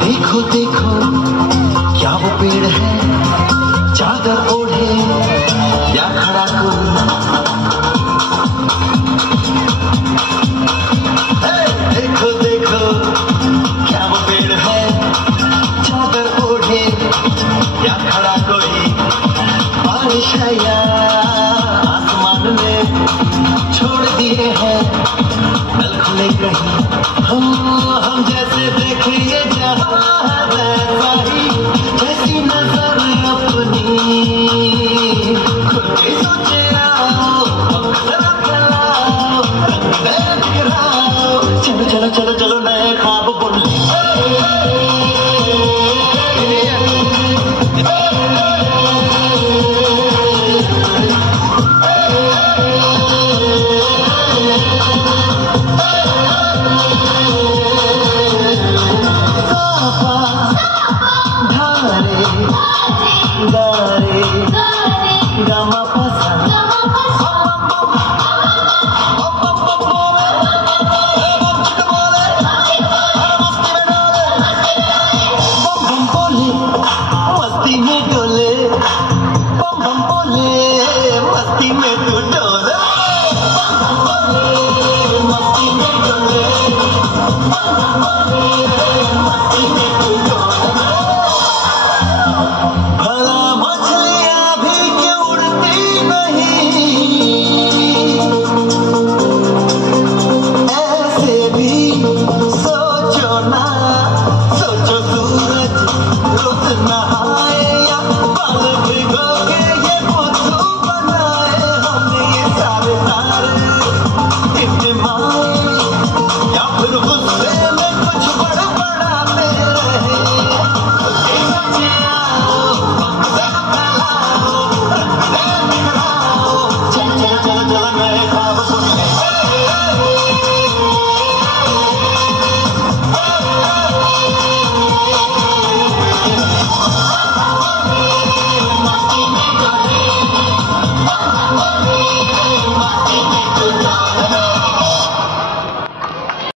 देखो देखो क्या वो पेड़ है, चादर ओढ़े या खड़ा कोई। देखो देखो क्या वो पेड़ है, चादर ओढ़े या खड़ा कोई। बारिश है या आसमान में छोड़ दिए हैं नल खुले कहीं। हम जैसे देखे ये जहां वैसा ही, जैसी नजर अपनी खुद के सोचे आओ, जरा फैलाओ, बिखराओ। चलो चलो चलो चलो नए ख्वाब बुन ले। Gama